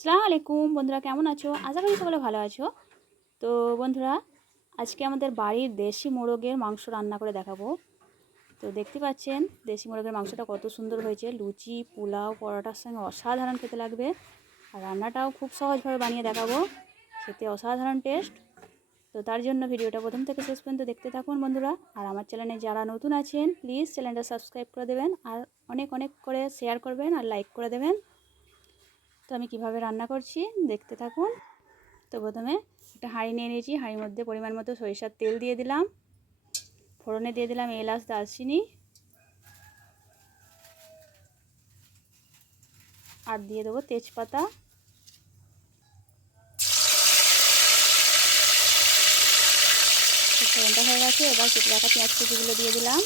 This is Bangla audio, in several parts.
সালাম আলাইকুম। বন্ধুরা, কেমন আছো? আশা করি সকলে ভালো আছো। তো বন্ধুরা, আজকে আমাদের বাড়ির দেশি মোরগের মাংস রান্না করে দেখাবো। তো দেখতে পাচ্ছেন, দেশি মোরগের মাংসটা কত সুন্দর হয়েছে। লুচি, পোলাও, পরোটার সঙ্গে অসাধারণ খেতে লাগবে। আর রান্নাটাও খুব সহজভাবে বানিয়ে দেখাবো। খেতে অসাধারণ টেস্ট। তো তার জন্য ভিডিওটা প্রথম থেকে শেষ পর্যন্ত দেখতে থাকুন বন্ধুরা। আর আমার চ্যানেলে যারা নতুন আছেন, প্লিজ চ্যানেলটা সাবস্ক্রাইব করে দেবেন। আর অনেক অনেক করে শেয়ার করবেন আর লাইক করে দেবেন। তো আমি কীভাবে রান্না করছি দেখতে থাকুন। তো প্রথমে একটা হাঁড়ি নিয়ে নিয়েছি, হাঁড়ির মধ্যে পরিমাণ মতো সরিষার তেল দিয়ে দিলাম। ফোড়নে দিয়ে দিলাম এলাচ, দারচিনি। আর দিয়ে দেবো তেজপাতা। ফোড়নটা হয়ে গেছে, এবার কেটে রাখা পেঁয়াজ কুচিগুলো দিয়ে দিলাম।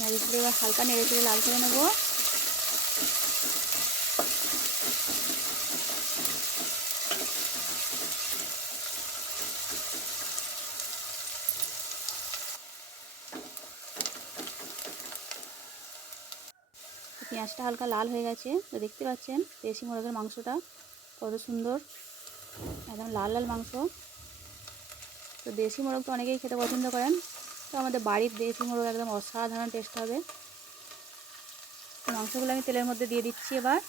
পেঁয়াজগুলো এবার হালকা নেড়ে চেড়ে লাল করে নেব। পেঁয়াজটা হালকা লাল হয়ে গেছে, তো দেখতে পাচ্ছেন দেশি মোরগের মাংসটা কত সুন্দর, একদম লাল লাল মাংস। তো দেশি মোরগ তো অনেকেই খেতে পছন্দ করেন। তো আমাদের বাড়ির দেশি মুরগ একদম অসাধারণ টেস্ট হবে। মাংসগুলো আমি তেলের মধ্যে দিয়ে দিচ্ছি এবার।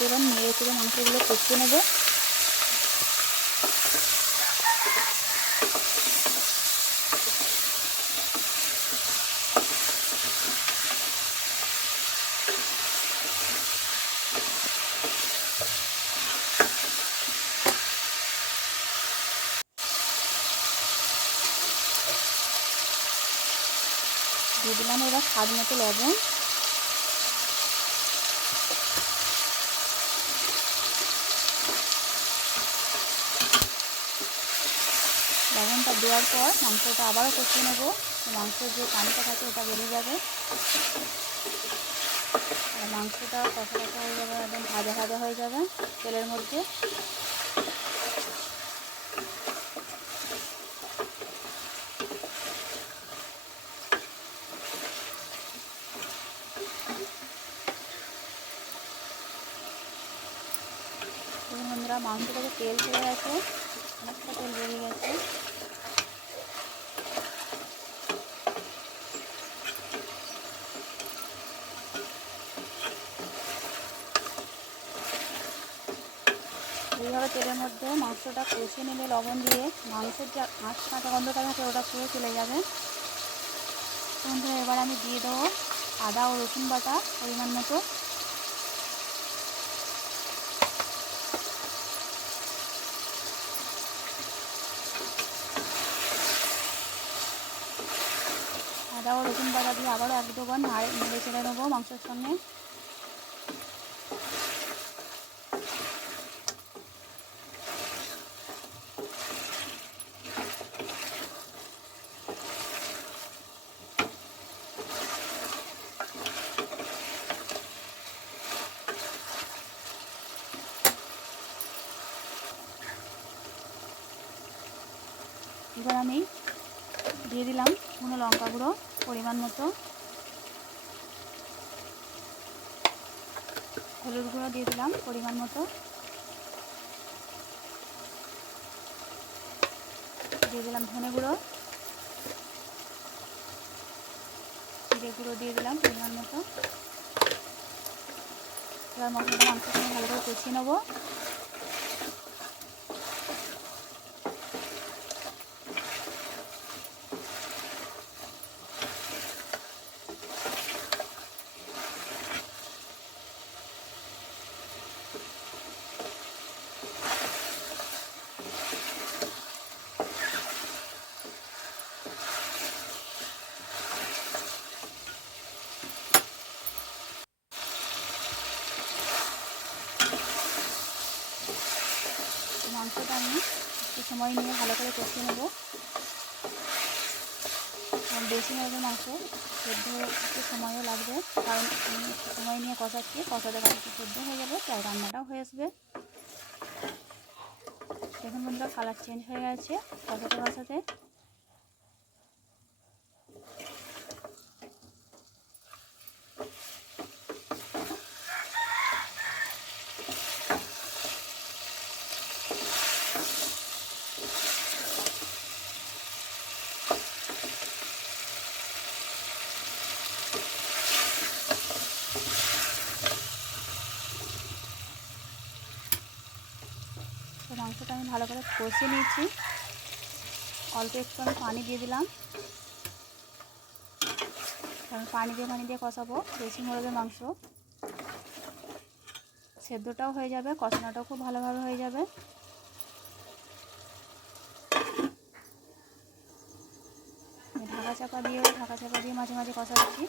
মধ্যে এবার নেড়ে চেড়ে মাংসগুলো কষিয়ে নেব। দিয়ে দিলাম এবার স্বাদ মতো লবণ। দেওয়ার পর মাংসটা আবারও কষিয়ে নেব। মাংসের যে পানিটা থাকে ওটা বেরিয়ে যাবে। আর মাংসটা কষা কষা হয়ে যাবে, একদম ভাজা ভাজা হয়ে যাবে তেলের মধ্যে। বন্ধুরা তেল ছেড়ে গেছে, অনেকটা তেল বেরিয়ে গেছে। এইভাবে তেলের মধ্যে মাংসটা কষে নিলে লবণ দিয়ে মাংসের যে আঁশ কাঁচা গন্ধটা থাকে ওটা পুরো চলে যাবে। বন্ধুরা, এবার আমি দিয়ে দেবো আদা ও রসুন বাটা পরিমাণ মতো। আদা ও রসুন বাটা দিয়ে আবারও এক দুবার নাড়ে নেড়ে ছেড়ে নেব মাংসের সঙ্গে। এবার আমি দিয়ে দিলাম কোনো লঙ্কা গুঁড়ো পরিমাণ মতো। হলুদ গুঁড়ো দিয়ে দিলাম পরিমাণ মতো। দিয়ে দিলাম ধনে গুঁড়ো। জিরে গুঁড়ো দিয়ে দিলাম পরিমাণ মতো। এবার মশলাটা সঙ্গে ভালো করে কষিয়ে নেব। সময় নিয়ে ভালো করে কষিয়ে নেব। বেশি নেব মাংস সেদ্ধ একটু সময়ও লাগবে। কারণ আমি একটু সময় নিয়ে কষাচ্ছি, কষাতে একটু সেদ্ধ হয়ে যাবে তাই রান্নাটাও হয়ে আসবে। দেখুন বন্ধুরা কালার চেঞ্জ হয়ে গেছে। কষাতে কষাতে তো মাংসটা আমি ভালো করে কষিয়ে নিয়েছি। অল্প একটু আমি পানি দিয়ে দিলাম। কারণ পানি দিয়ে পানি দিয়ে কষাবো। বেশি মুরগের মাংস। সেদ্ধটাও হয়ে যাবে, কষানোটাও খুব ভালোভাবে হয়ে যাবে। ঢাকা চাপা দিয়ে, ঢাকা চাপা দিয়ে মাঝে মাঝে কষা কষাচ্ছি।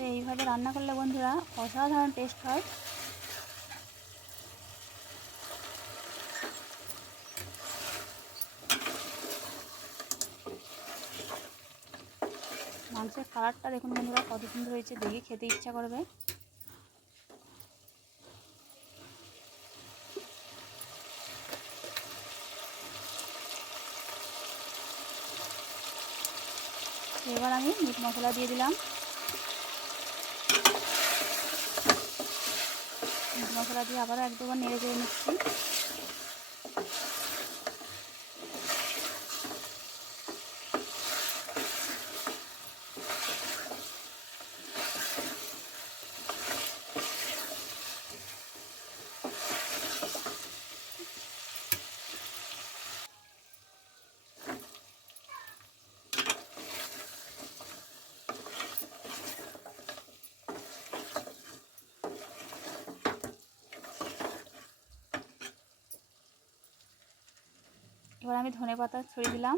তো এইভাবে রান্না করলে বন্ধুরা অসাধারণ টেস্ট হয়। মাংসের কালারটা দেখুন বন্ধুরা, কত সুন্দর হয়েছে, দেখে খেতে ইচ্ছা করবে। এবার আমি মিট মশলা দিয়ে দিলাম মিট মশলা দিয়ে আবার এক দুবার নেড়ে নিচ্ছি। এবার আমি ধনে পাতা ছড়িয়ে দিলাম।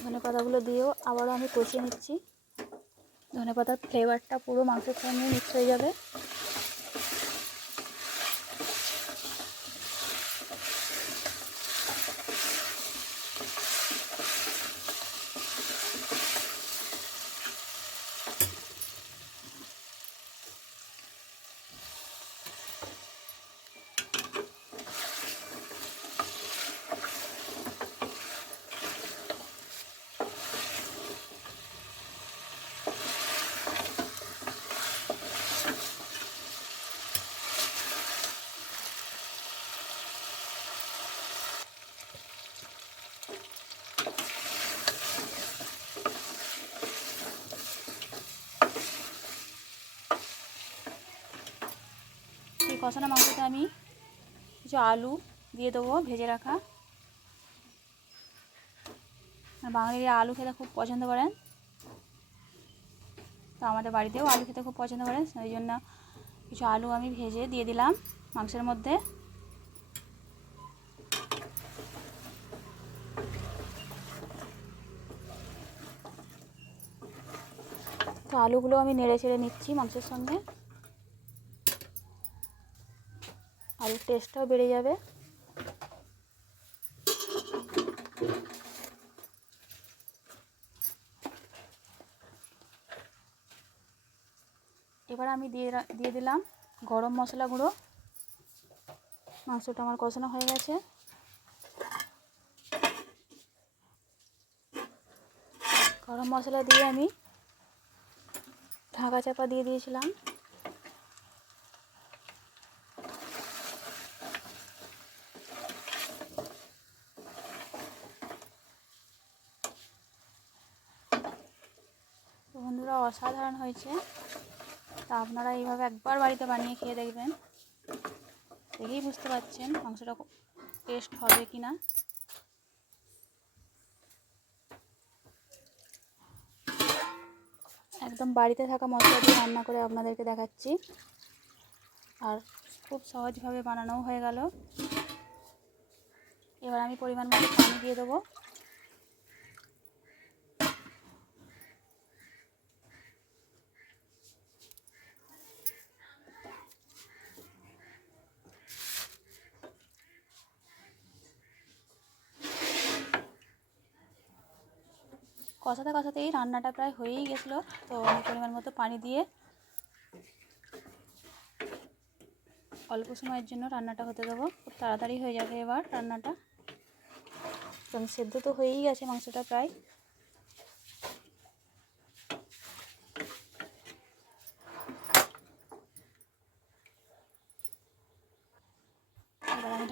ধনে পাতাগুলো দিয়েও আবারও আমি কষিয়ে নিচ্ছি। ধনে পাতার ফ্লেভারটা পুরো মাংসের সঙ্গে মিক্স হয়ে যাবে এই কষানো মাংসতে আমি কিছু আলু দিয়ে দেবো, ভেজে রাখা। বাঙালিরা আলু খেতে খুব পছন্দ করেন। তো আমাদের বাড়িতেও আলু খেতে খুব পছন্দ করেন, সেই জন্য কিছু আলু আমি ভেজে দিয়ে দিলাম মাংসের মধ্যে। তো আলুগুলো আমি নেড়ে ছেড়ে নিচ্ছি মাংসের সঙ্গে। আলুর টেস্টটাও বেড়ে যাবে। এবার আমি দিয়ে দিয়ে দিলাম গরম মশলা গুঁড়ো। মাংসটা আমার কষানো হয়ে গেছে। গরম মশলা দিয়ে আমি ঢাকা চাপা দিয়ে দিয়েছিলাম। বন্ধুরা, অসাধারণ হয়েছে। তা আপনারা এইভাবে একবার বাড়িতে বানিয়ে খেয়ে দেখবেন। দেখেই বুঝতে পারছেন মাংসটা টেস্ট হবে কি না একদম বাড়িতে থাকা মশলা দিয়ে রান্না করে আপনাদেরকে দেখাচ্ছি। আর খুব সহজভাবে বানানোও হয়ে গেল। এবার আমি পরিমাণ মতো পানি দিয়ে দেবো। কষাতে কষাতেই রান্নাটা প্রায় হয়েই গেছিল। তো আমি পরিমাণ মতো পানি দিয়ে অল্প সময়ের জন্য রান্নাটা হতে দেবো। খুব তাড়াতাড়ি হয়ে যাবে এবার রান্নাটা। এবং সেদ্ধ তো হয়েই গেছে মাংসটা প্রায়।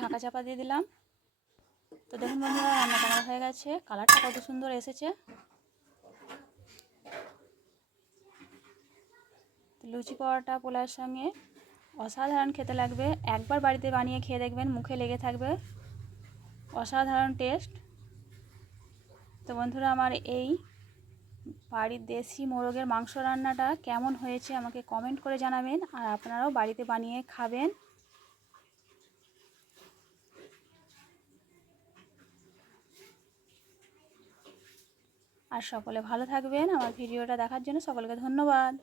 ঢাকা চাপা দিয়ে দিলাম। তো দেখুন বন্ধুরা, রান্নাটা আমার হয়ে গেছে। কালারটা কত সুন্দর এসেছে। লুচি পরোটা পোলার সঙ্গে অসাধারণ খেতে লাগবে। একবার বাড়িতে বানিয়ে খেয়ে দেখবেন মুখে লেগে থাকবে। অসাধারণ টেস্ট। তো বন্ধুরা, আমার এই বাড়ির দেশি মোরগের মাংস রান্নাটা কেমন হয়েছে আমাকে কমেন্ট করে জানাবেন। আর আপনারাও বাড়িতে বানিয়ে খাবেন। আর সকলে ভালো থাকবেন। আমার ভিডিওটা দেখার জন্য সকলকে ধন্যবাদ।